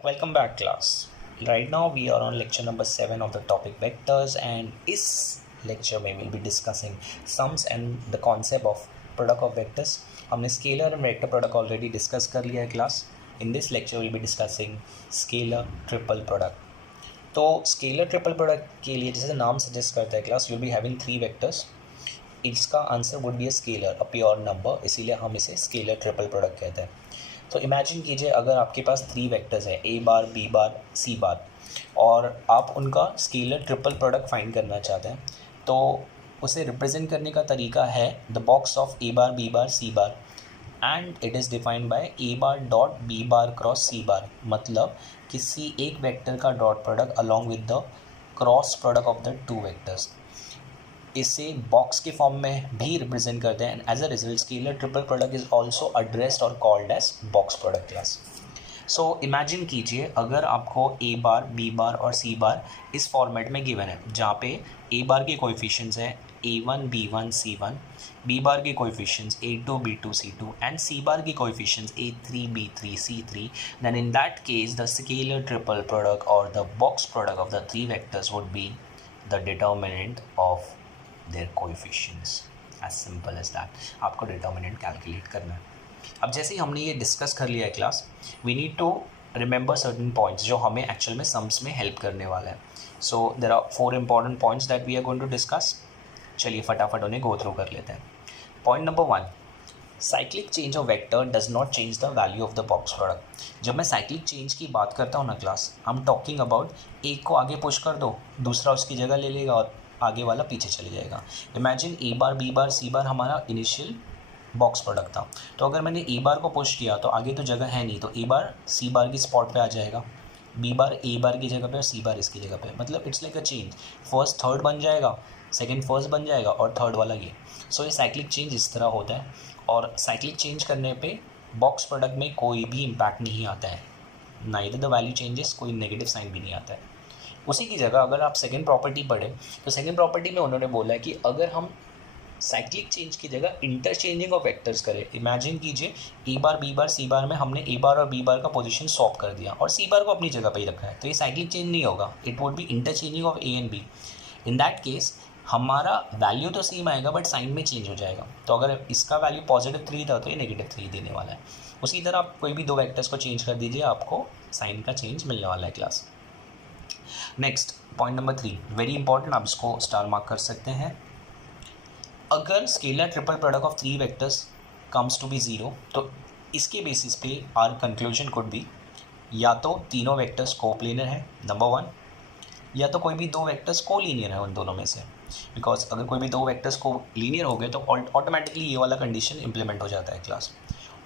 Welcome back, class. Right now we are on lecture number 7 of the topic vectors, and इस lecture में we'll be discussing sums and the concept of product of vectors. हमने scalar and vector product already discuss कर लिया है class. In this lecture we'll be discussing scalar triple product. तो scalar triple product के लिए जैसे नाम suggest करता है class, you'll be having 3 vectors. इसका answer would be a scalar, a pure number, इसीलिए हम इसे स्केलर ट्रिपल प्रोडक्ट कहते हैं. तो इमेजिन कीजिए अगर आपके पास 3 वेक्टर्स है ए bar, B bar, c bar, और आप उनका स्केलर ट्रिपल प्रोडक्ट फाइंड करना चाहते हैं. तो उसे रिप्रेजेंट करने का तरीका है the box of a bar, B bar, c bar, and it is defined by a bar dot B bar cross C bar. मतलब किसी एक वेक्टर का dot product along with the cross product of the 2 vectors. इसे box के form में भी represent करते हैं, and as a result scalar triple product is also addressed और called as box product class. So imagine कीजिए अगर आपको ए बार, बी बार और सी बार इस फॉर्मेट में गिवन है, जहाँ पे ए बार के कोएफिशिएंट्स हैं a1, b1, c1, B bar के coefficients a2, b2, c2, and C bar के coefficients a3, b3, c3, then in that case the scalar triple product और the box product of the 3 vectors would be the determinant of their coefficients. As simple as that. आपको determinant calculate करना है. अब जैसे ही हमने ये discuss कर लिया है class, we need to remember certain points जो हमें एक्चुअल में सम्स में हेल्प करने वाला है. So there are 4 important points that we are going to discuss. चलिए फटाफट उन्हें गो थ्रू कर लेते हैं. Point number 1, cyclic change of vector does not change the value of the box product. जब मैं साइक्लिक चेंज की बात करता हूँ ना class, I am talking about एक को आगे पुश कर दो, दूसरा उसकी जगह ले लेगा और आगे वाला पीछे चले जाएगा. इमेजिन ए बार, बी बार, सी बार हमारा इनिशियल बॉक्स प्रोडक्ट था. तो अगर मैंने ए बार को पुश किया तो आगे तो जगह है नहीं, तो ए बार सी बार की स्पॉट पे आ जाएगा, बी बार ए बार की जगह पे और सी बार इसकी जगह पे. मतलब it's like a change. First third बन जाएगा, सेकंड फर्स्ट बन जाएगा और थर्ड वाला ये. सो ये साइक्लिक चेंज इस तरह होता है, और साइक्लिक चेंज करने पे बॉक्स प्रोडक्ट में कोई भी इम्पैक्ट नहीं आता है. नाइदर द वैल्यू चेंजेस, कोई नेगेटिव साइन भी नहीं आता है. उसी की जगह अगर आप सेकेंड प्रॉपर्टी पढ़ें तो सेकेंड प्रॉपर्टी में उन्होंने बोला है कि अगर हम साइक्लिक चेंज की जगह इंटरचेंजिंग ऑफ वेक्टर्स करें. इमेजिन कीजिए ए बार, बी बार, सी बार में हमने ए बार और बी बार का पोजीशन स्वैप कर दिया और सी बार को अपनी जगह पर ही रखा है, तो ये साइक्लिक चेंज नहीं होगा. It would be interchanging of a and b. In that case हमारा वैल्यू तो सेम आएगा बट साइन में चेंज हो जाएगा. तो अगर इसका वैल्यू पॉजिटिव 3 था तो ये नेगेटिव 3 देने वाला है. उसी तरह आप कोई भी 2 वेक्टर्स को चेंज कर दीजिए, आपको साइन का चेंज मिलने वाला है class. Next point number 3, very important, आप इसको स्टार मार्क कर सकते हैं. अगर scalar triple product of 3 vectors comes to be 0, तो इसके बेसिस पे आर कंक्लूजन कुड बी या तो तीनों वेक्टर्स कोप्लेनर है, नंबर 1, या तो कोई भी 2 वेक्टर्स को लीनियर है उन दोनों में से. बिकॉज अगर कोई भी 2 वेक्टर्स को लीनियर हो गए तो ऑटोमेटिकली ये वाला कंडीशन इंप्लीमेंट हो जाता है क्लास.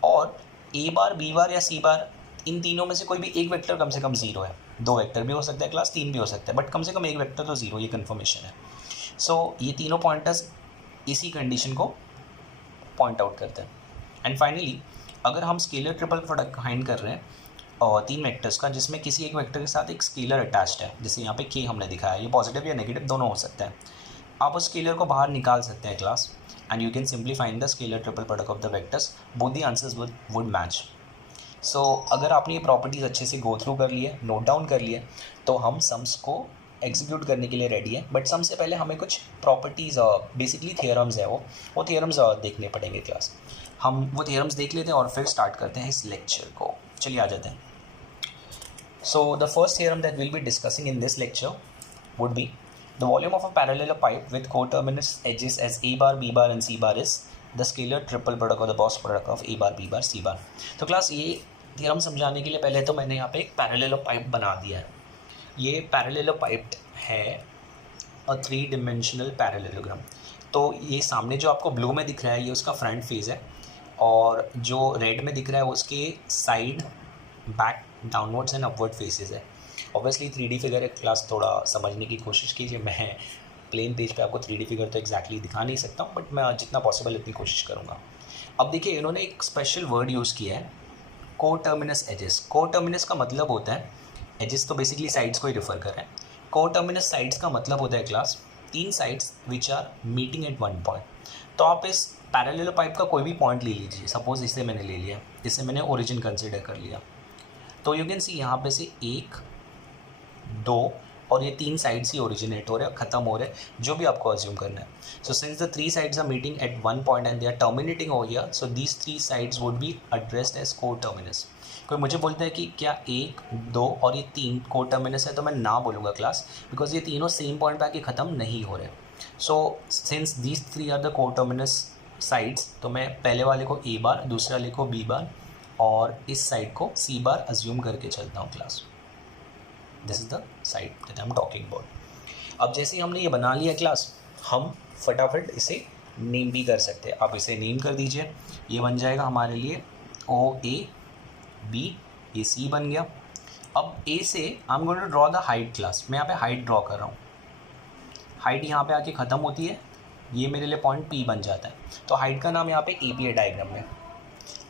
और ए बार, बी बार या सी बार, इन तीनों में से कोई भी एक वेक्टर कम से कम 0 है. 2 वेक्टर भी हो सकता है क्लास, 3 भी हो सकता है, बट कम से कम एक वेक्टर तो 0, ये कन्फर्मेशन है. सो ये तीनों पॉइंटर्स इसी कंडीशन को पॉइंट आउट करते हैं. एंड फाइनली अगर हम स्केलर ट्रिपल प्रोडक्ट फाइंड कर रहे हैं और 3 वेक्टर्स का, जिसमें किसी एक वेक्टर के साथ एक स्केलर अटैच्ड है, जैसे यहाँ पे के हमने दिखाया, ये पॉजिटिव या नेगेटिव दोनों हो सकता है, आप उस स्केलर को बाहर निकाल सकते हैं class, and you can simply find the scalar triple product of the vectors. Both the answers would match. So अगर आपने ये प्रॉपर्टीज़ अच्छे से गो थ्रू कर लिए, नोट डाउन कर लिए, तो हम सम्स को एग्जीक्यूट करने के लिए रेडी है. बट सम से पहले हमें कुछ प्रॉपर्टीज़, बेसिकली थियरम्स है, वो थियरम्स देखने पड़ेंगे क्लास. हम वो थियरम्स देख लेते हैं और फिर स्टार्ट करते हैं इस लेक्चर को. चलिए आ जाते हैं. So the first theorem that will be discussing in this lecture would be the volume of a parallel pipe with coterminous edges as a bar, B bar and C bar is the scalar triple product of the box product of a bar, B bar, c bar. तो class ये theorem समझाने के लिए पहले तो मैंने यहाँ पे एक पैरेलल पाइप बना दिया है. ये पैरेलल पाइप है अ 3 डिमेंशनल पैरेललोग्राम. तो ये सामने जो आपको ब्लू में दिख रहा है ये उसका फ्रंट फेस है, और जो रेड में दिख रहा है वो उसके side, back, downwards and upward faces है. ऑब्वियसली 3D फिगर है क्लास, थोड़ा समझने की कोशिश कीजिए. मैं प्लेन पेज पे आपको 3D फिगर तो एग्जैक्टली दिखा नहीं सकता हूँ, बट मैं जितना पॉसिबल इतनी कोशिश करूँगा. अब देखिए इन्होंने एक स्पेशल वर्ड यूज़ किया है, कोटर्मिनस एजेस. कोटर्मिनस का मतलब होता है, एजेस तो बेसिकली साइड्स को ही रिफर कर रहे हैं. कोटर्मिनस साइड्स का मतलब होता है class 3 sides which are meeting at 1 point. तो आप इस पैरेलल पाइप का कोई भी पॉइंट ले लीजिए. सपोज इसे मैंने ले लिया, इसे मैंने ओरिजिन कंसिडर कर लिया. तो यू कैन सी यहाँ पे से 1 2 और ये 3 साइड्स ही ओरिजिनेट हो रहे हैं, ख़त्म हो रहे हैं, जो भी आपको अज्यूम करना है. So since the 3 sides are meeting at one point and they are terminating over here, so these 3 sides would be addressed as coterminous. कोई मुझे बोलता है कि क्या 1 2 और ये 3 को टर्मिनस है, तो मैं ना बोलूँगा क्लास, बिकॉज ये तीनों सेम पॉइंट पे आके ख़त्म नहीं हो रहे. So since these 3 are the coterminous sides, तो मैं पहले वाले को ए बार, दूसरे वाले को बी बार और इस साइड को सी बार अज्यूम करके चलता हूँ class. This is the side that I am talking about. अब जैसे ही हमने ये बना लिया क्लास, हम फटाफट इसे नेम भी कर सकते हैं. आप इसे नेम कर दीजिए. ये बन जाएगा हमारे लिए ओ ए बी, ये सी बन गया. अब ए से I am going to draw the height class. मैं यहाँ पे हाइट ड्रॉ कर रहा हूँ. हाइट यहाँ पे आके ख़त्म होती है, ये मेरे लिए पॉइंट पी बन जाता है. तो हाइट का नाम यहाँ पे ए पी है डायग्राम में.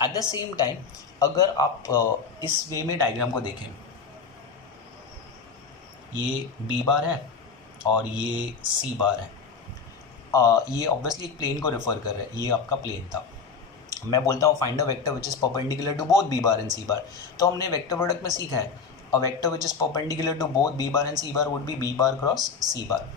एट द सेम टाइम अगर आप इस वे में डायग्राम को देखें, ये बी बार है और ये सी बार है. ये ऑब्वियसली एक प्लेन को रेफर कर रहा है. ये आपका प्लेन था. मैं बोलता हूँ find a vector which is perpendicular to both b bar and C bar. तो हमने वेक्टर प्रोडक्ट में सीखा है a vector which is perpendicular to both b bar and C bar would be b bar cross C bar.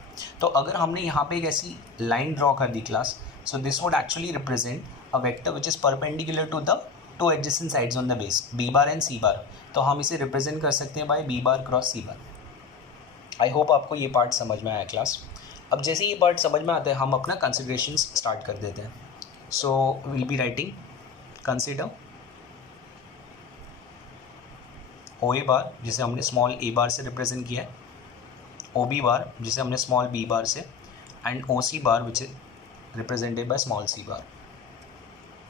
तो अगर हमने यहाँ पे एक ऐसी लाइन ड्रॉ कर दी class, so this would actually represent a vector which is perpendicular to the two adjacent sides on the base, b bar and C bar. तो हम इसे रिप्रेजेंट कर सकते हैं by b bar cross C bar. I hope आपको ये part समझ में आया क्लास. अब जैसे ये पार्ट समझ में आता है, हम अपना कंसिडरेशन स्टार्ट कर देते हैं. So will be writing consider O A bar, जिसे हमने स्मॉल ए बार से रिप्रेजेंट किया है, ओ बी बार जिसे हमने स्मॉल बी बार से, and O C bar which is represented by small c bar,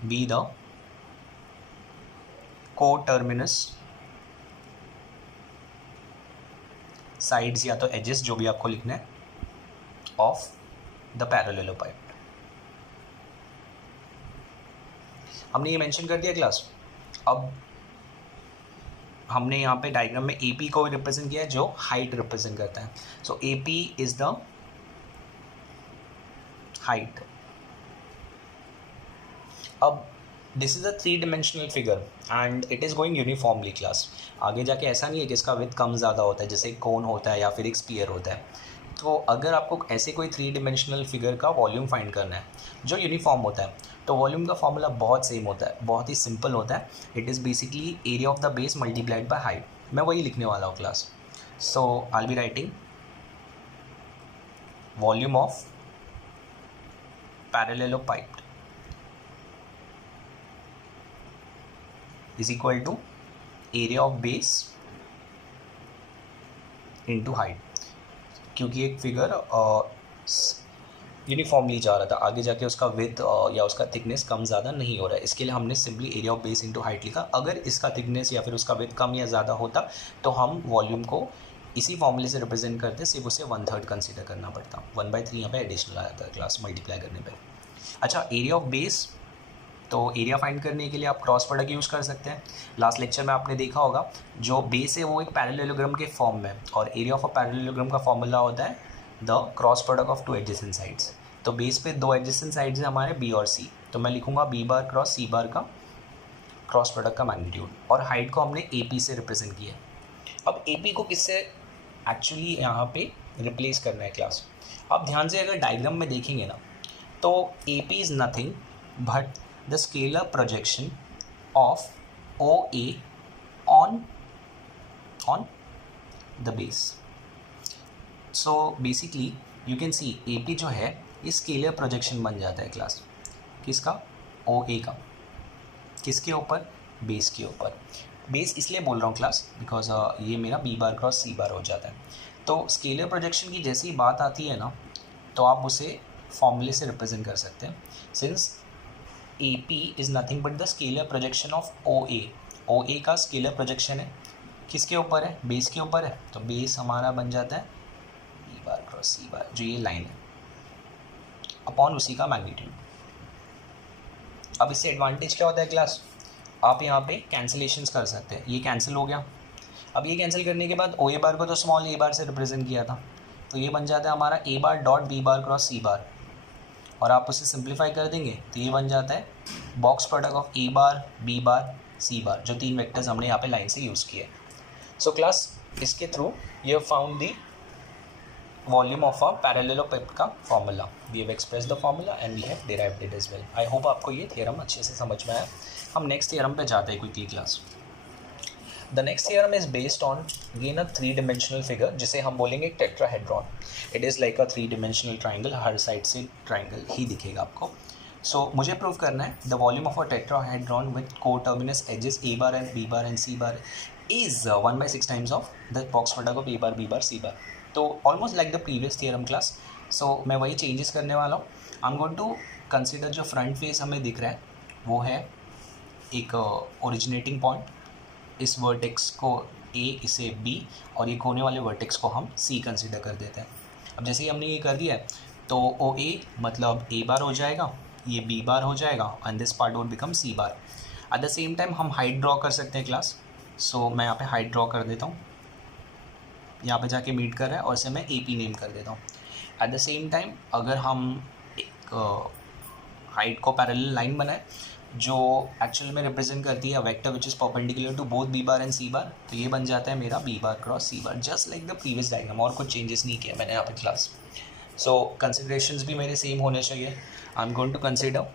be the coterminous sides या तो एजेस, जो भी आपको लिखना है, ऑफ द पैरेललोपाइड. हमने ये मेंशन कर दिया क्लास. अब हमने यहाँ पे डायग्राम में ए पी को रिप्रेजेंट किया है, जो हाइट रिप्रेजेंट करता है. So a p is the height. अब this is a 3 dimensional figure and it is going uniformly class. आगे जाके ऐसा नहीं है कि इसका विड्थ कम ज़्यादा होता है, जैसे एक कोन होता है या फिर एक स्पीयर होता है. तो अगर आपको ऐसे कोई 3 dimensional फिगर का वॉल्यूम फाइंड करना है जो यूनिफॉर्म होता है, तो वॉल्यूम का फॉर्मूला बहुत सेम होता है, बहुत ही सिंपल होता है. It is basically area of the base multiplied by height. मैं वही लिखने वाला हूँ class. So I will be writing volume of parallelopiped is equal to area of base into height. क्योंकि एक फिगर यूनिफॉर्मली जा रहा था, आगे जाके उसका विड्थ या उसका थिकनेस कम ज़्यादा नहीं हो रहा है, इसके लिए हमने simply area of base into height लिखा. अगर इसका थिकनेस या फिर उसका विड्थ कम या ज़्यादा होता, तो हम वॉल्यूम को इसी फॉर्मूले से रिप्रेजेंट करते, सिर्फ उसे 1/3 कंसिडर करना पड़ता. 1/3 यहाँ पे एडिशनल आ जाता है क्लास मल्टीप्लाई करने पे. अच्छा, एरिया ऑफ बेस, तो एरिया फाइंड करने के लिए आप क्रॉस प्रोडक्ट यूज़ कर सकते हैं. लास्ट लेक्चर में आपने देखा होगा, जो बेस है वो एक पैरेललोग्राम के फॉर्म में, और एरिया ऑफ अ पैरेललोग्राम का फॉर्मूला होता है the cross product of 2 adjacent sides. तो बेस पे 2 एडजेसेंट साइड्स हैं हमारे बी और सी, तो मैं लिखूंगा बी बार क्रॉस सी बार का क्रॉस प्रोडक्ट का मैग्नीट्यूड. और हाइट को हमने ए पी से रिप्रेजेंट किया. अब ए पी को किससे एक्चुअली यहाँ पे रिप्लेस करना है क्लास. आप ध्यान से अगर डायग्राम में देखेंगे ना, तो ए p is nothing but the scalar projection of OA on the base. So basically you can see AP जो है ये स्केलर प्रोजेक्शन बन जाता है क्लास. किसका? OA का. किसके ऊपर? बेस के ऊपर. बेस इसलिए बोल रहा हूँ क्लास बिकॉज ये मेरा बी बार क्रॉस सी बार हो जाता है. तो स्केलर प्रोजेक्शन की जैसी बात आती है ना, तो आप उसे फॉर्मूले से रिप्रेजेंट कर सकते हैं. Since AP is nothing but the scalar projection of OA. OA का स्केलर प्रोजेक्शन है, किसके ऊपर है? बेस के ऊपर है. तो बेस हमारा बन जाता है बी बार क्रॉस सी बार, जो ये लाइन है, अपॉन उसी का मैग्नीट्यूड. अब इससे एडवांटेज क्या होता है क्लास, आप यहाँ पे कैंसिलेशंस कर सकते हैं. ये कैंसिल हो गया. अब ये कैंसिल करने के बाद ओ ए बार को तो स्मॉल ए बार से रिप्रेजेंट किया था, तो ये बन जाता है हमारा a bar dot B bar cross C bar. और आप उसे सिंप्लीफाई कर देंगे तो ये बन जाता है box product of a bar B bar c bar, जो 3 वेक्टर्स हमने यहाँ पे लाइन से यूज़ किए। सो क्लास, इसके through you have found the volume of a parallelopiped का formula. We have express the formula and we have derived it as well. I hope आपको ये थियरम अच्छे से समझ में आया। हम नेक्स्ट थियरम पे जाते हैं quickly class. The next theorem is based on again a 3 dimensional figure, जिसे हम बोलेंगे tetrahedron. It is like a 3 dimensional triangle, हर साइड से ट्राइंगल ही दिखेगा आपको। सो मुझे प्रूव करना है the volume of a tetrahedron with coterminous edges a bar and b bar and C bar is 1/6 times of the box product of a bar B bar c bar. तो almost like the previous theorem class. So मैं वही changes करने वाला हूँ। I am going to consider जो front face हमें दिख रहा है वो है एक ओरिजिनेटिंग पॉइंट, इस वर्टेक्स को ए, इसे बी, और ये कोने वाले वर्टेक्स को हम सी कंसिडर कर देते हैं। अब जैसे ही हमने ये कर दिया है तो ओ ए मतलब ए बार हो जाएगा, ये बी बार हो जाएगा and this part would become c bar. At the same time हम हाइट ड्रॉ कर सकते हैं क्लास। सो मैं यहाँ पे हाइट ड्रॉ कर देता हूँ, यहाँ पे जाके मीट कर रहा है और इसे मैं ए पी नेम कर देता हूँ। एट द सेम टाइम अगर हम एक हाइट को पैरेलल लाइन बनाए जो एक्चुअल में रिप्रेजेंट करती है vector which is perpendicular to both b bar and C bar, तो ये बन जाता है मेरा b bar cross C bar, just like the previous diagram. और कुछ चेंजेस नहीं किया मैंने यहाँ पे क्लास। सो कंसिडरेशंस भी मेरे सेम होने चाहिए। I am going to consider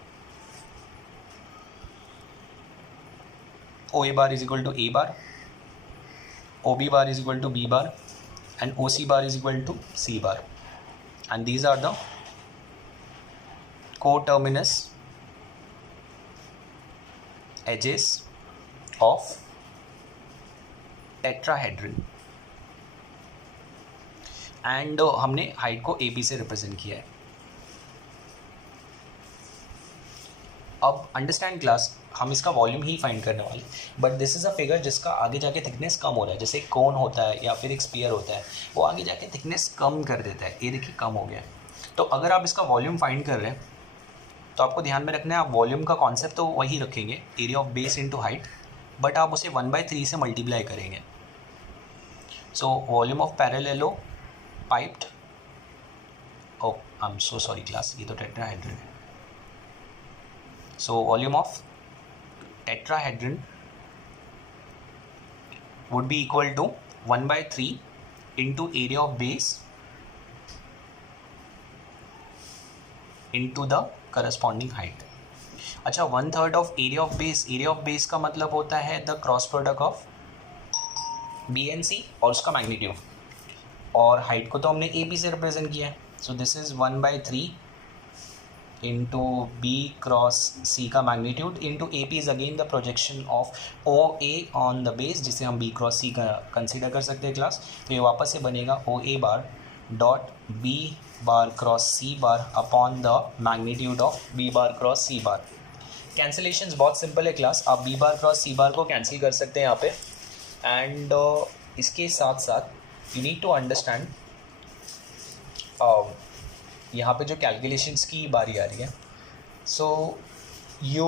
O A bar is equal to a bar, O B bar is equal to b bar and OC bar is equal to C bar, and these are the coterminous edges of tetrahedron and हमने height को AB से represent किया है। अब understand class, हम इसका volume ही find करने वाले, but this is a figure जिसका आगे जाके थिकनेस कम हो रहा है। जैसे एक कोन होता है या फिर एक स्फीयर होता है, वो आगे जाके थिकनेस कम कर देता है। ये देखिए कम हो गया है। तो अगर आप इसका वॉल्यूम फाइंड कर रहे हैं तो आपको ध्यान में रखना है, आप वॉल्यूम का कॉन्सेप्ट तो वही रखेंगे, area of base into height, but आप उसे 1/3 से मल्टीप्लाई करेंगे। So volume of parallelopiped, oh I am so sorry class, ये तो टेट्राहेड्रन है। So volume of tetrahedron would be equal to 1/3 into area of base into the corresponding height। अच्छा, 1/3 of area of base, area of base का मतलब होता है the cross product of b and c और उसका magnitude, और height को तो हमने ए बी से रिप्रेजेंट किया है। So this is 1/3 into b cross c का magnitude into a p is again the projection of o a on the base, जिसे हम बी क्रॉस सी का कंसिडर कर सकते हैं क्लास। तो ये वापस से बनेगा o A bar dot B bar cross C bar upon the magnitude of b bar cross C bar. Cancellations बहुत सिंपल है क्लास, आप बी बार क्रॉस सी बार को कैंसिल कर सकते हैं यहाँ पे। एंड इसके साथ साथ यू नीड टू अंडरस्टैंड, यहाँ पे जो कैलकुलेशंस की बारी आ रही है, so you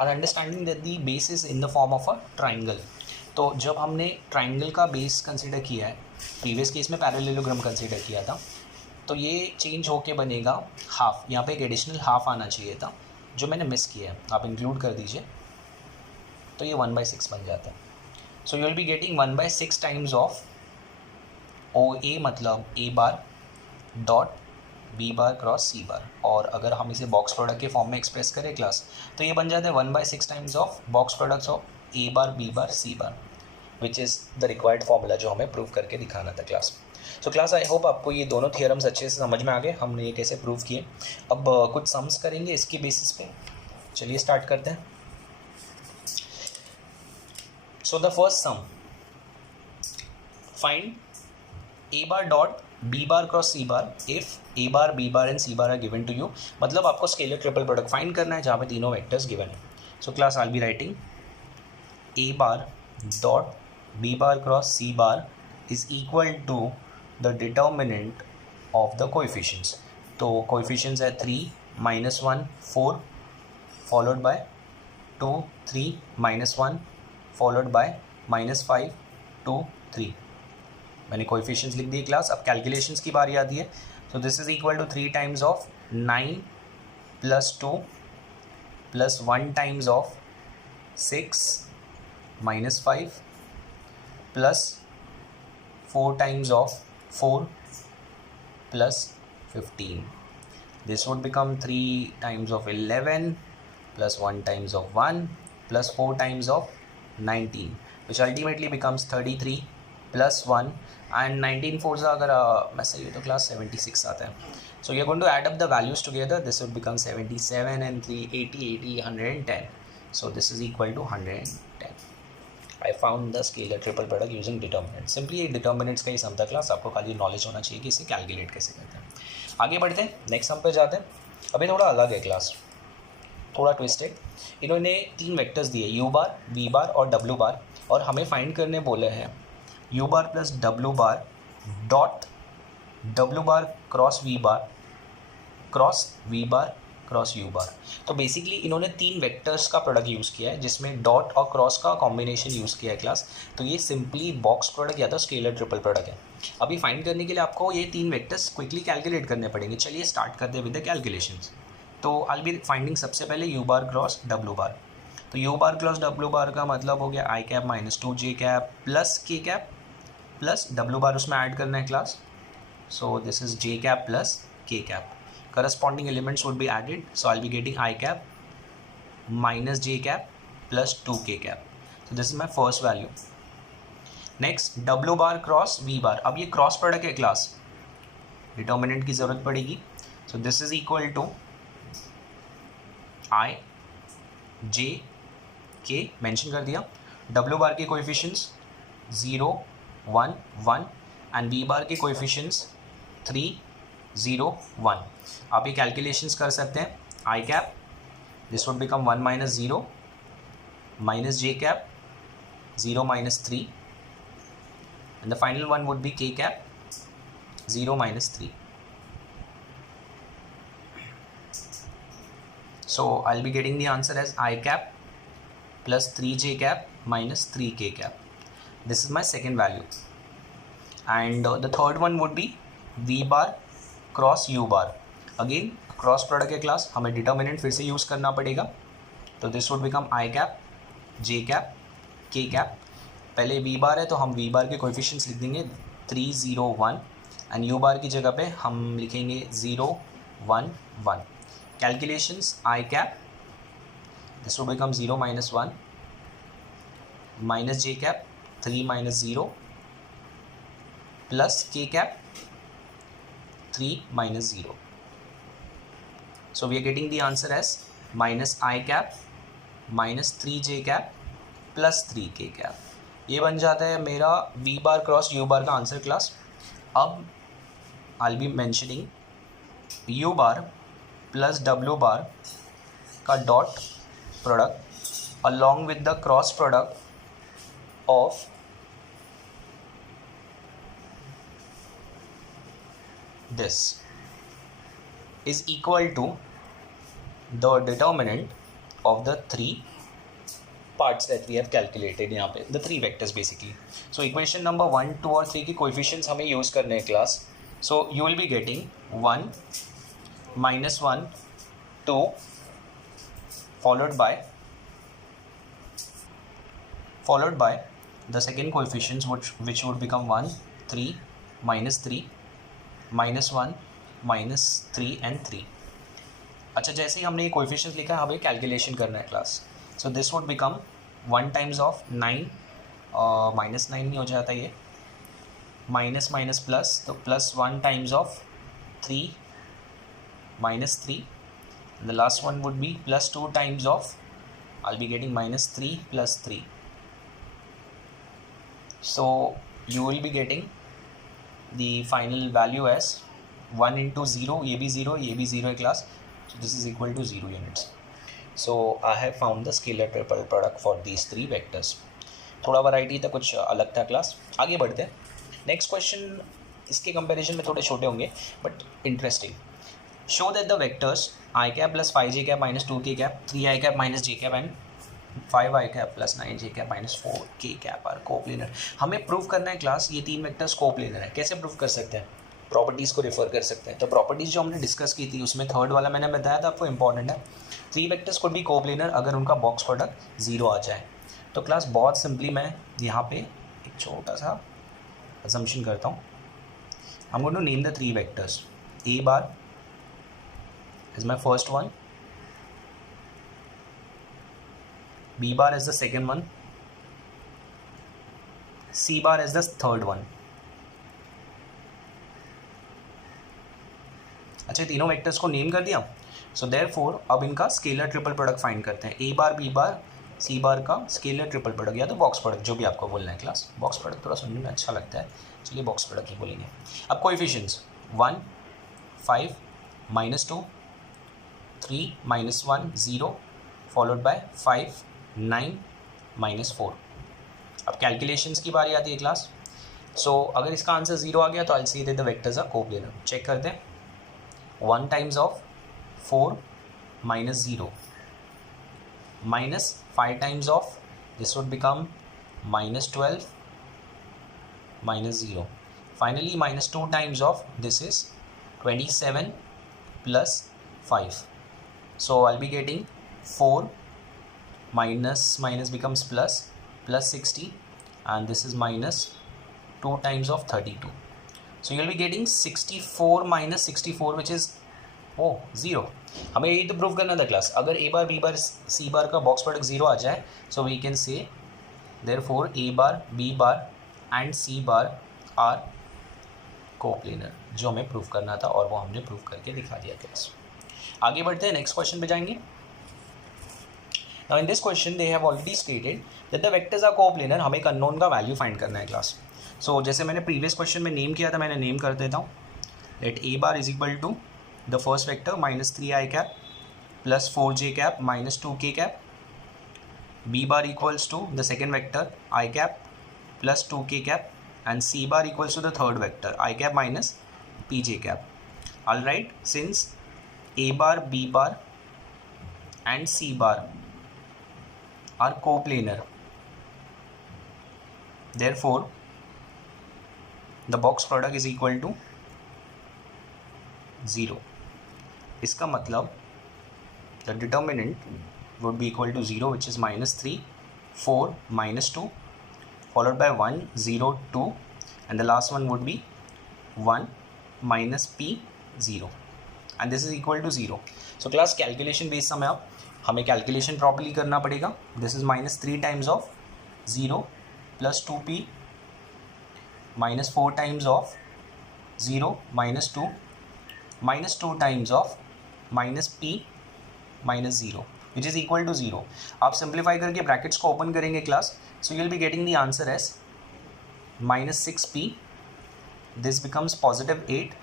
are understanding that the base is in the form of a triangle. तो जब हमने ट्राइंगल का बेस कंसिडर किया है, प्रीवियस केस में पैरेललोग्राम कंसिडर किया था, तो ये चेंज होके बनेगा हाफ। यहाँ पे एक एडिशनल हाफ आना चाहिए था जो मैंने मिस किया है, आप इंक्लूड कर दीजिए, तो ये 1/6 बन जाता है। So you will be getting 1/6 times of o a मतलब a bar dot B bar cross C bar, और अगर हम इसे बॉक्स प्रोडक्ट के फॉर्म में एक्सप्रेस करें क्लास, तो ये बन जाता है 1/6 times of box products of a bar B bar c bar, which is the required formula जो हमें प्रूव करके दिखाना था class. So class, I hope आपको ये दोनों थियरम्स अच्छे से समझ में आ गए, हमने ये कैसे प्रूव किए। अब कुछ सम्स करेंगे इसके बेसिस पे, चलिए स्टार्ट करते हैं। So the first sum, find A bar dot B bar cross C bar if A bar B bar and C bar are given to you. मतलब आपको स्केलर ट्रिपल प्रोडक्ट फाइंड करना है जहाँ पे तीनों वेक्टर्स गिवन है। So class, I will be writing A bar dot B bar cross C bar is equal to the determinant of the coefficients. तो coefficients है 3, -1, 4 फॉलोड बाय 2, 3, -1 फॉलोड बाय -5, 2, 3। मैंने coefficients लिख दिए क्लास। अब calculations की बारी आती है। So this is equal to 3 times of 9 + 2 + 1 times of 6 -5 plus 4 times of 4 plus 15. This would become 3 times of 11 plus 1 times of 1 plus 4 times of 19, which ultimately becomes 33 plus 1 and 19 4 से अगर मैं सही हूँ तो क्लास 76 आता है. So you're going to add up the values together. This would become 77 and 3 80 80 110. So this is equal to 110. I found the scalar triple product using determinant. Simply ये determinants का ही सम था क्लास. आपको खाली नॉलेज होना चाहिए कि इसे कैलकुलेट कैसे करते हैं. आगे बढ़ते हैं, नेक्स्ट सम पे जाते हैं. अभी थोड़ा अलग है क्लास, थोड़ा ट्विस्टेड. इन्होंने 3 वेक्टर्स दिए, u बार, v बार और w बार, और हमें फाइंड करने बोले हैं u bar plus w bar dot w bar cross v bar cross u bar. तो बेसिकली इन्होंने 3 वेक्टर्स का प्रोडक्ट यूज़ किया है जिसमें डॉट और क्रॉस का कॉम्बिनेशन यूज़ किया है क्लास. तो ये सिंपली बॉक्स प्रोडक्ट या तो स्केलर ट्रिपल प्रोडक्ट है. अभी फाइंड करने के लिए आपको ये 3 वेक्टर्स क्विकली कैलकुलेट करने पड़ेंगे. चलिए स्टार्ट करते हैं विद द कैलकुलेशंस. तो आई विल बी फाइंडिंग सबसे पहले u बार क्रॉस w बार. तो u बार क्रॉस w बार का मतलब हो गया i cap minus 2j cap plus k cap plus w बार उसमें ऐड करना है class. So this is j cap plus k cap. Corresponding elements would be added, so I'll be getting I cap minus j cap plus 2k cap. So this is my first value. Next w bar cross v bar. अब ये cross product है class, determinant की ज़रूरत पड़ेगी. So this is equal to I j k mention कर दिया. w बार के coefficients 0 1 1 and v बार के कोएफिशिएंट्स 3 0 1. आप ये कैलकुलेशंस कर सकते हैं. I cap this would become 1 minus 0 minus j cap 0 minus 3 and the final one would be k cap 0 minus 3. So I will be getting the answer as i cap plus 3j cap minus 3k cap. This is my second value. And the third one would be v bar cross u bar. Again cross product के class, हमें determinant फिर से use करना पड़ेगा. तो this would become I cap J cap के cap. पहले v बार है तो हम v बार के कोएफिशिएंट्स लिख देंगे 3 0 1 एंड u बार की जगह पे हम लिखेंगे 0 1 1. Calculations I cap this would become 0 minus 1 minus j cap 3 minus 0 plus के cap 3 minus 0. So we are getting the answer as minus I cap minus 3j cap plus 3k cap. ये बन जाता है मेरा v बार क्रॉस u बार का answer class. अब I'll be mentioning u bar plus w बार का dot product along with the cross product of this is equal to the determinant of the 3 parts that we have calculated. यहाँ पे the 3 vectors basically. So equation number 1 2 और 3 की coefficients हमें use करने हैं class. So you will be getting 1 minus 1 2 followed by the second coefficients which would become 1 3 minus 3 minus 1 minus 3 and 3. अच्छा, जैसे ही हमने ये कोएफिशिएंट्स लिखा है हमें कैलकुलेशन करना है class. So this would become 1 times of 9 minus 9 नहीं हो जाता ये, माइनस माइनस प्लस, तो plus 1 times of 3 minus 3. The last one would B plus 2 times of, I will be getting minus 3 plus 3. So you will be getting the final value as 1 into 0, ये भी 0 है class. So this is equal to 0 units. So I have found the scalar triple product for these 3 vectors. थोड़ा variety था, कुछ अलग था class. आगे बढ़ते हैं. नेक्स्ट क्वेश्चन इसके कंपैरिजन में थोड़े छोटे होंगे but interesting. Show that the vectors I cap plus 5j cap minus 2k cap 3i cap minus j cap and 5i cap plus 9j cap minus 4k cap are coplanar. हमें prove करना है class ये 3 vectors coplanar है. कैसे prove कर सकते हैं? Properties को रेफर कर सकते हैं. तो प्रॉपर्टीज़ जो हमने डिस्कस की थी उसमें थर्ड वाला मैंने बताया था आपको इंपॉर्टेंट है. 3 वेक्टर्स कुड बी कोप्लेनर अगर उनका बॉक्स प्रोडक्ट 0 आ जाए. तो क्लास बहुत सिंपली मैं यहाँ पे एक छोटा सा assumption करता हूँ. I'm going to name the three vectors. A bar is my first one, B bar is the second one, C bar is the third one. अच्छा, तीनों वेक्टर्स को नेम कर दिया. सो देयरफॉर अब इनका स्केलर ट्रिपल प्रोडक्ट फाइंड करते हैं. ए bar B bar c बार का स्केलर ट्रिपल प्रोडक्ट या तो बॉक्स प्रोडक्ट, जो भी आपको बोलना है क्लास. बॉक्स प्रोडक्ट थोड़ा सुनने में अच्छा लगता है, चलिए बॉक्स प्रोडक्ट ही बोलेंगे. अब कोएफिशिएंट्स 1 5 -2 3 -1 0 फॉलोड बाय 5 9 -4. अब कैलकुलेशंस की बारी आती है क्लास. सो अगर इसका आंसर 0 आ गया तो I see that the vectors are coplanar. Check करते हैं. 1 times of 4 minus 0 minus 5 times of this would become minus 12 minus 0. Finally minus 2 times of this is 27 plus 5. So I'll be getting 4 minus becomes plus 60, and this is minus 2 times of 32. So you'll be getting 64 minus 64 which is 0. हमें यही तो prove करना था class. अगर ए bar B bar c बार का box product 0 आ जाए, so we can say therefore A bar B bar and C bar are coplanar, जो हमें प्रूव करना था और वो हमने प्रूव करके दिखा दिया क्लास. आगे बढ़ते हैं, नेक्स्ट क्वेश्चन पे जाएंगे. Now in this question they have already stated that the vectors are coplanar. हमें एक अननोन का वैल्यू फाइंड करना है क्लास. सो जैसे मैंने प्रीवियस क्वेश्चन में नेम किया था, मैंने नेम कर देता हूँ. Let A bar is equal to the first vector -3i cap plus 4j cap minus 2k cap. B bar equals to the second vector i cap plus 2k cap and C bar equals to the third vector i cap minus pj cap. All right, since A bar B bar and C bar are coplanar, therefore the box product is equal to 0. इसका मतलब the determinant would be equal to 0, which is -3 4 -2 followed by 1 0 2, and the last one would be 1 minus p 0, and this is equal to 0. So class calculation base समय आप हमें calculation properly करना पड़ेगा. This is -3 times of 0 plus 2p minus 4 times of 0 minus 2 minus 2 times of minus p minus 0 which is equal to 0. आप simplify करके brackets को open करेंगे class. So you will be getting the answer as -6p. This becomes +8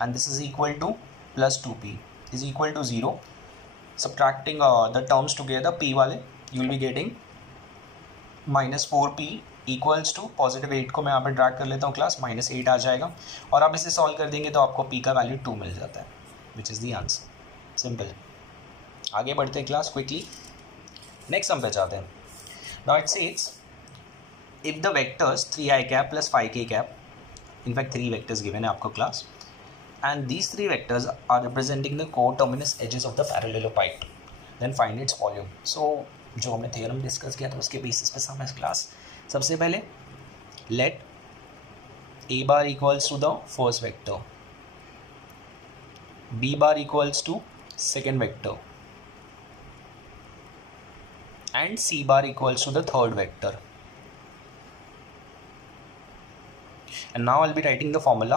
and this is equal to +2p is equal to 0. Subtracting the terms together, p वाले you will be getting -4p equals to +8 को मैं यहाँ पर drag कर लेता हूँ class. -8 आ जाएगा और आप इसे सॉल्व कर देंगे तो आपको p का वैल्यू 2 मिल जाता है, विच इज़ द आंसर. सिंपल. आगे बढ़ते हैं क्लास क्विकली. नेक्स्ट हम पे जाते हैं. Now it says if the vectors 3i cap plus 5k cap, in fact 3 vectors given है आपको class, and these 3 vectors are representing the coterminous edges of the parallelopiped, then find its volume. So जो हमने theorem discuss किया था उसके basis पे समझ class. सबसे पहले let A bar equals to the first vector, b bar equals to second vector and C bar equals to the third vector. And now I will be writing the formula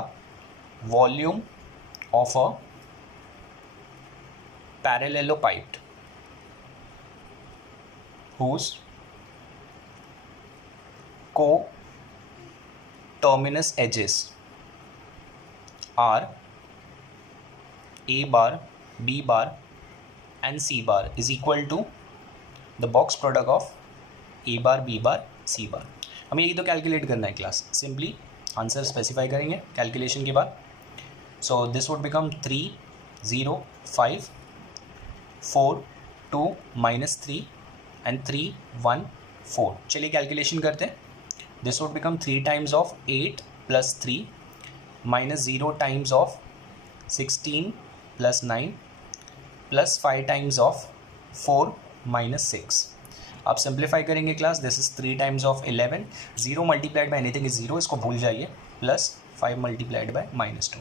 volume of a parallelopiped whose co-terminus edges are a bar, b bar and c bar is equal to the box product of a bar, b bar, c bar. हमें यही तो calculate करना है class. Simply answer specify करेंगे calculation के बाद. सो this would become 3 0 5 4 2 -3 and 3 1 4. चलिए calculation करते हैं. This would become 3 times of 8 plus 3 minus 0 times of 16 plus 9 plus 5 times of 4 minus 6. आप सिंप्लीफाई करेंगे class, this is 3 times of 11, 0 multiplied by anything is 0, इसको भूल जाइए, plus 5 multiplied by -2,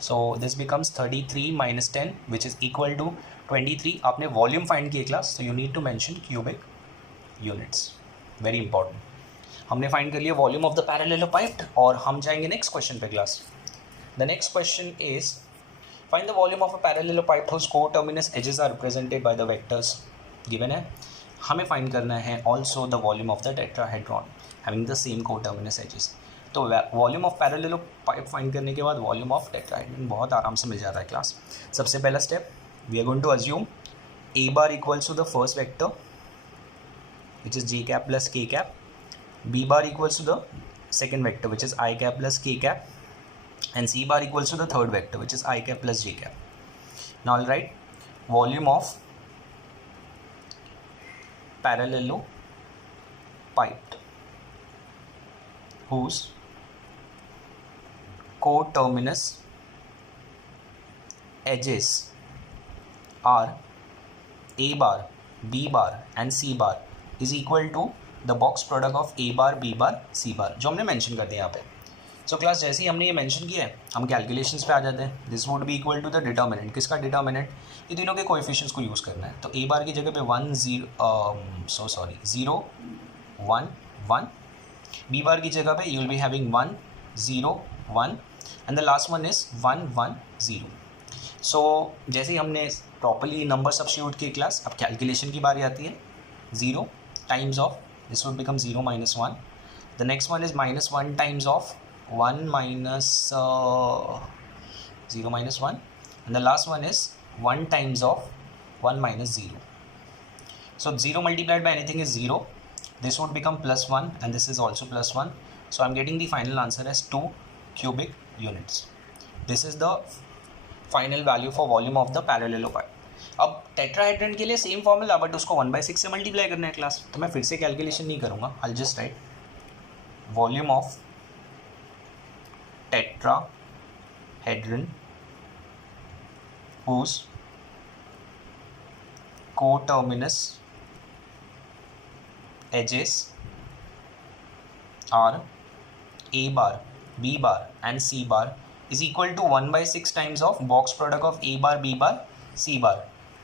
so this becomes 33 minus 10 which is equal to 23. आपने volume find किए class, तो you need to mention cubic units, very important. हमने find कर लिया volume of the parallelepiped और हम जाएंगे नेक्स्ट क्वेश्चन पे class. The next question is find the volume of a parallelepiped whose co-terminus edges are represented by the vectors given है. हमें find करना है also the volume of the tetrahedron having the same co-terminus edges. तो volume of पैरेललोपाइप find करने के बाद volume of tetrahedron बहुत आराम से मिल जाता है क्लास. सबसे पहला step, we are going to assume a bar equals to the first vector which is j cap plus k cap, b bar equals to the second vector which is I cap plus k cap, and c bar equals to the third vector which is I cap plus j cap. Now I'll write volume of parallelopiped whose coterminous edges are a bar, b bar and c bar is equal to the box product of a bar, b bar, c bar, जो हमने mention कर दिया यहाँ पे. So class जैसे ही हमने ये mention किया है, हम कैलकुलेशंस पे आ जाते हैं. This would be equal to the determinant. किसका डिटर्मिनेंट? ये तीनों के कोएफिशिएंट्स को यूज़ करना है. तो ए बार की जगह पे 0 1 1, बी बार की जगह पे you will be having 1 0 1 and the last one is 1 1 0. सो जैसे ही हमने प्रॉपरली नंबर सब्स्टिट्यूट किए क्लास, अब कैलकुलेशन की बारी आती है. 0 times of this would become 0 minus 1. The next one is -1 times of 1 minus 0 minus 1, and the last one is 1 times of 1 minus 0. So 0 multiplied by anything is 0. This would become +1 and this is also +1. So I'm getting the final answer as 2 cubic units. This is the final value for volume of the parallelopipe. अब tetrahedron के लिए same formula, but उसको 1/6 से multiply करना है class. तो मैं फिर से कैलकुलेशन नहीं करूँगा, I just right volume of tetrahedron whose coterminus edges are a bar, b bar and c bar is equal to 1/6 times of box product of a bar, b bar, c bar.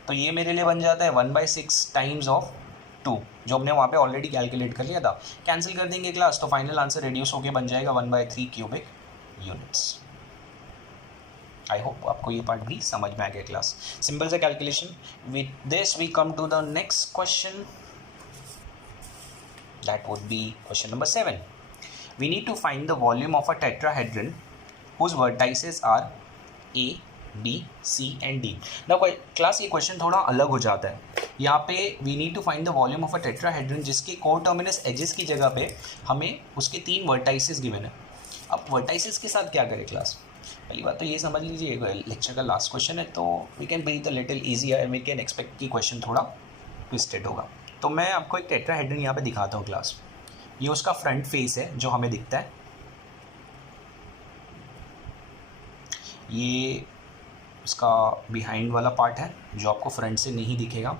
तो ये मेरे लिए बन जाता है 1/6 times of 2, जो हमने वहाँ पे ऑलरेडी कैलकुलेट कर लिया था. कैंसिल कर देंगे क्लास, तो फाइनल आंसर रिड्यूस होकर बन जाएगा 1/3 क्यूबिक यूनिट्स. आई होप आपको ये पार्ट भी समझ में आ गया क्लास. सिंपल सा calculation. With this we come to the next question, that would be question number 7. We need to find the volume of a tetrahedron whose vertices are A B C and D. Now class ये question थोड़ा अलग हो जाता है. यहाँ पे we need to find the volume of a tetrahedron जिसके coterminous edges की जगह पे हमें उसके 3 वर्टाइसेस गिवन है. अब वर्टाइसेस के साथ क्या करें क्लास? पहली बात तो ये समझ लीजिए, लेक्चर का लास्ट क्वेश्चन है, तो we can breathe a little easier and we can expect कि क्वेश्चन थोड़ा ट्विस्टेड होगा. तो मैं आपको एक टेट्राहेड्रन यहाँ पे दिखाता हूँ क्लास. ये उसका फ्रंट फेस है जो हमें दिखता है. ये उसका बिहाइंड वाला पार्ट है जो आपको फ्रंट से नहीं दिखेगा.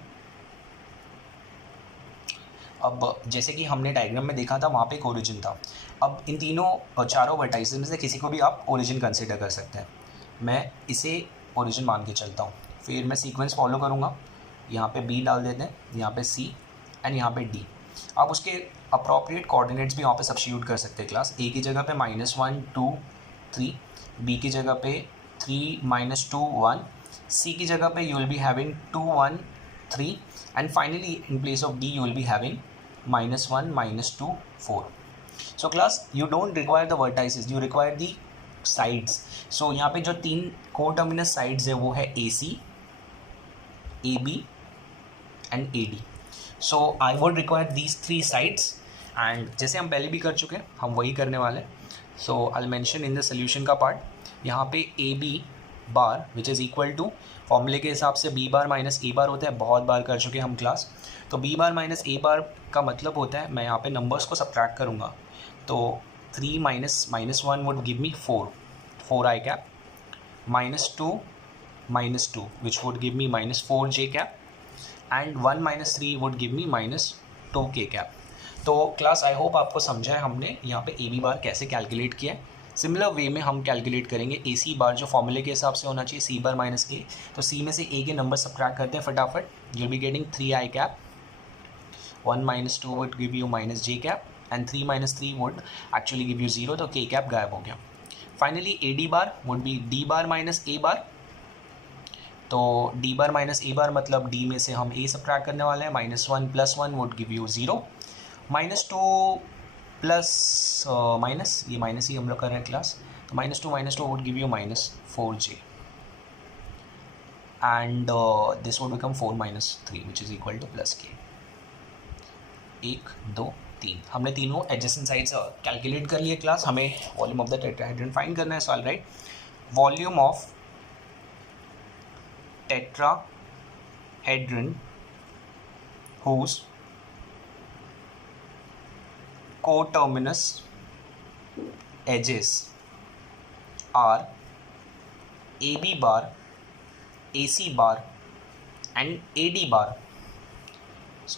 अब जैसे कि हमने डायग्राम में देखा था, वहाँ पे एक ओरिजिन था. अब इन तीनों चारों वर्टाइसेस में से किसी को भी आप ओरिजिन कंसिडर कर सकते हैं. मैं इसे ओरिजिन मान के चलता हूँ. फिर मैं सीक्वेंस फॉलो करूँगा. यहाँ पे बी डाल देते हैं, यहाँ पे सी एंड यहाँ पे डी. आप उसके अप्रोप्रिएट कोऑर्डिनेट्स भी वहाँ पे सब्स्टिट्यूट कर सकते हैं क्लास. ए की जगह पे -1 2 3, बी की जगह पे 3 -2 1, सी की जगह पे you will be having 2 1 3 and finally in place of D you will be having -1 -2 4. So class, you don't require the vertices, you require the sides. So यहाँ पे जो 3 coterminous sides है वो है AC, AB and AD. So I would require these 3 sides and जैसे हम पहले भी कर चुके हैं, हम वही करने वाले. So I'll mention in the solution का part. यहाँ पे AB bar which is equal to फॉर्मूले के हिसाब से B बार माइनस A बार होता है. बहुत बार कर चुके हैं हम क्लास. तो B बार माइनस A बार का मतलब होता है, मैं यहाँ पे नंबर्स को सब्ट्रैक्ट करूँगा. तो 3 -1 would give me 4 I cap, -2 -2 which would give me -4 j cap, and 1 - 3 would give me -2 to के कैप। तो क्लास आई होप आपको समझा है हमने यहाँ पे ए बी बार कैसे कैलकुलेट किया है। सिमिलर वे में हम कैलकुलेट करेंगे ए सी बार, जो फॉर्मूले के हिसाब से होना चाहिए सी बार माइनस ए। तो सी में से ए के नंबर सब्ट्रैक्ट करते हैं फटाफट। You will be getting 3i cap, 1 minus 2 would give you minus j cap, and 3 minus 3 would actually give you 0, तो k cap गायब हो गया। Finally A D bar would be d bar minus a bar, तो d bar minus a bar मतलब d में से हम a subtract करने वाले हैं। -1 + 1 would give you 0, -2 plus minus, ये माइनस ही हम लोग कर रहे हैं क्लास, तो -2 would give you -4j, and this would become 4 minus 3 which is equal to +k। 1 2 3 हमने तीनों एडजेसेंट साइड्स कैलकुलेट कर लिए क्लास। हमें volume of the tetrahedron find करना है। So all right, volume of tetrahedron whose coterminous edges are AB bar, AC bar and AD bar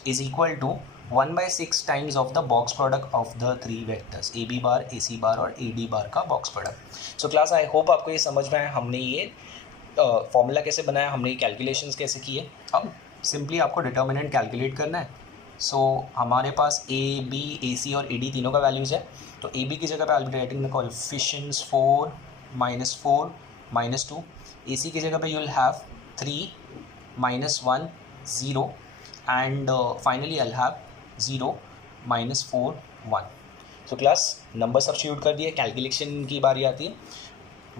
is equal to 1/6 times of the box product of the three vectors AB bar, AC bar और AD bar का box product। So class I hope आपको ये समझ में आया हमने ये formula कैसे बनाया, हमने ये कैलकुलेशंस कैसे किए। अब सिंपली आपको डिटर्मिनेंट कैलकुलेट करना है। सो हमारे पास ए बी ए सी और ए डी तीनों का वैल्यूज़ है। तो ए बी की जगह पे आई will be writing the coefficients 4 -4 -2। ए सी की जगह पे you will have 3 -1 0 and finally I'll have 0 -4 1। So class number substitute कर दिए, कैलकुलेशन की बारी आती है।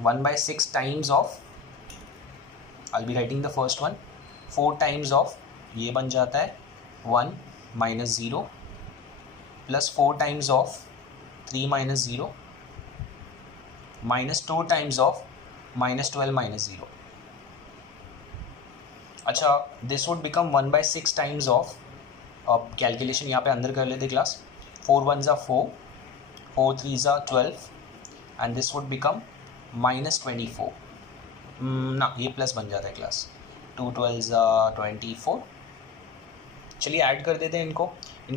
1/6 times of, I'll be writing the first one, 4 times of ये बन जाता है 1 -0 plus 4 times of 3 -0 -2 times of -12 -0। अच्छा, this would become 1/6 times of, अब कैलकुलेशन यहाँ पे अंदर कर लेते class. 4 1s are 4, 4 3s are 12 and this would become -24। ना, ये प्लस बन जाता है क्लास। 2 12s are 24। चलिए ऐड कर देते हैं इनको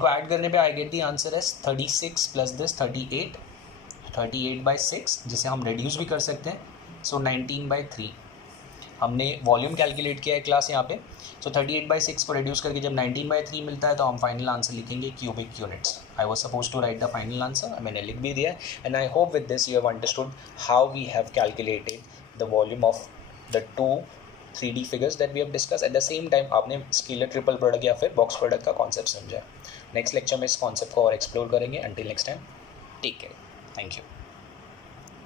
ऐड करने पे I get the answer as 36 plus this 38/6, जिसे हम रेड्यूस भी कर सकते हैं। सो 19/3 हमने वॉल्यूम कैलकुलेट किया है क्लास यहाँ पे। सो 38/6 को रिड्यूस करके जब 19/3 मिलता है तो हम फाइनल आंसर लिखेंगे cubic units. I was suppose to write the final answer, मैंने लिख भी दिया है। And I hope with this you have understood how we have calculated the volume of the 2 3D figures that we have discuss. At the same time आपने scalar triple product या फिर box product का concept समझा। Next lecture में इस concept को और explore करेंगे। Until next time, take care, thank you.